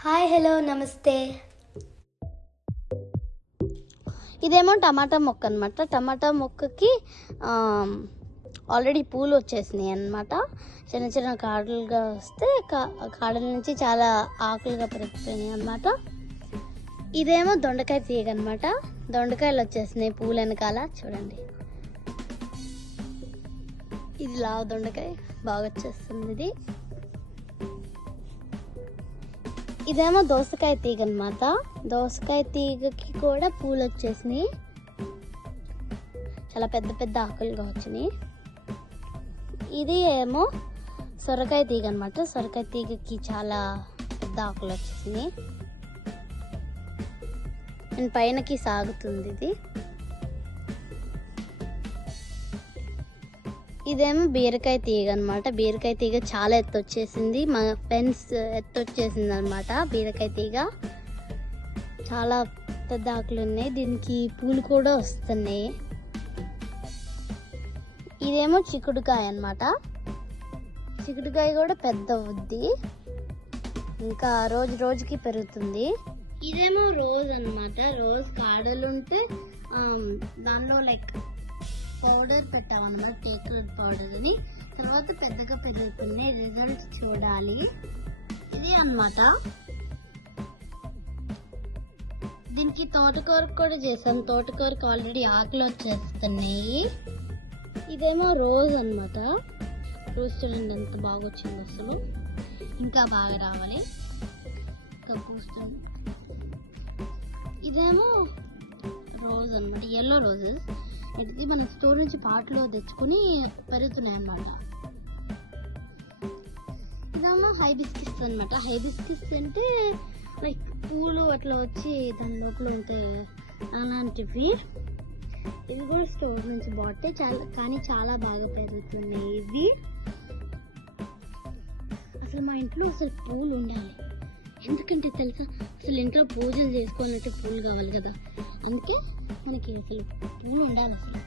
Hi hello నమస్తే. ఇదేమో టమాటా మొక్క అనమాట. టమాటా మొక్కకి ఆల్రెడీ పూలు వచ్చేసినాయి అనమాట. చిన్న చిన్న కాడలుగా వస్తే కాడల నుంచి చాలా ఆకులుగా పెరిగిపోయినాయి అనమాట. ఇదేమో దొండకాయ తీగ అనమాట. దొండకాయలు వచ్చేసినాయి పూల వెనకాల చూడండి. ఇది లావు దొండకాయ బాగా వచ్చేస్తుంది. ఇదేమో దోసకాయ తీగ అనమాట. దోసకాయ తీగకి కూడా పూలు వచ్చేసినాయి, చాలా పెద్ద పెద్ద ఆకులుగా వచ్చినాయి. ఇది ఏమో సొరకాయ తీగ అనమాట. సొరకాయ తీగకి చాలా పెద్ద ఆకులు వచ్చేసినాయి అండ్ పైనకి సాగుతుంది ఇది. ఇదేమో బీరకాయ తీగ అనమాట. బీరకాయ తీగ చాలా ఎత్తు వచ్చేసింది, మా ఫెన్స్ ఎత్తు వచ్చేసింది అనమాట. బీరకాయ తీగ చాలా పెద్ద ఆకులు ఉన్నాయి, దీనికి పూలు కూడా వస్తున్నాయి. ఇదేమో చిక్కుడుకాయ అనమాట. చిక్కుడుకాయ కూడా పెద్ద అవుద్ది, ఇంకా రోజు రోజుకి పెరుగుతుంది. ఇదేమో రోజ్ అనమాట. రోజ్ కాడలు ఉంటే దానిలో లైక్ పౌడర్ పెట్టామన్నమాట, టేకర్ పౌడర్ అని. తర్వాత పెద్దగా పెరుగుతున్నాయి, రిజల్ట్స్ చూడాలి. ఇది అన్నమాట. దీనికి తోటకూర కూడా చేసాం. తోటకూరకు ఆల్రెడీ ఆకులు వచ్చేస్తున్నాయి. ఇదేమో రోజ్ అనమాట. రోజ్ చూడండి ఎంత బాగా వచ్చింది, అసలు ఇంకా బాగా రావాలి, ఇంకా పూస్తుంది. ఇదేమో రోజ్ అనమాట, ఎల్లో రోజెస్. ఇది మన స్టోర్ నుంచి పాటలో తెచ్చుకొని పెరుగుతున్నాయి అన్నమాట. ఇదేమో హైబిస్కిస్ అనమాట. హైబిస్కిస్ అంటే లైక్ పూలు అట్లా వచ్చి దాని లోపల ఉంటాయి అలాంటివి. ఇది కూడా స్టోర్ నుంచి బాటే కానీ చాలా బాగా పెరుగుతున్నాయి ఇవి. అసలు మా ఇంట్లో అసలు పూలు ఉండాలి, ఎందుకంటే తెలుసా, అసలు ఇంట్లో పూజలు చేసుకోవాలంటే పూలు కావాలి కదా, ఇంకే మనకి అసలు పూలు ఉండాలి అసలు.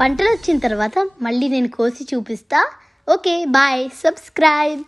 పంటలు వచ్చిన తర్వాత మళ్ళీ నేను కోసి చూపిస్తా. Okay bye, subscribe.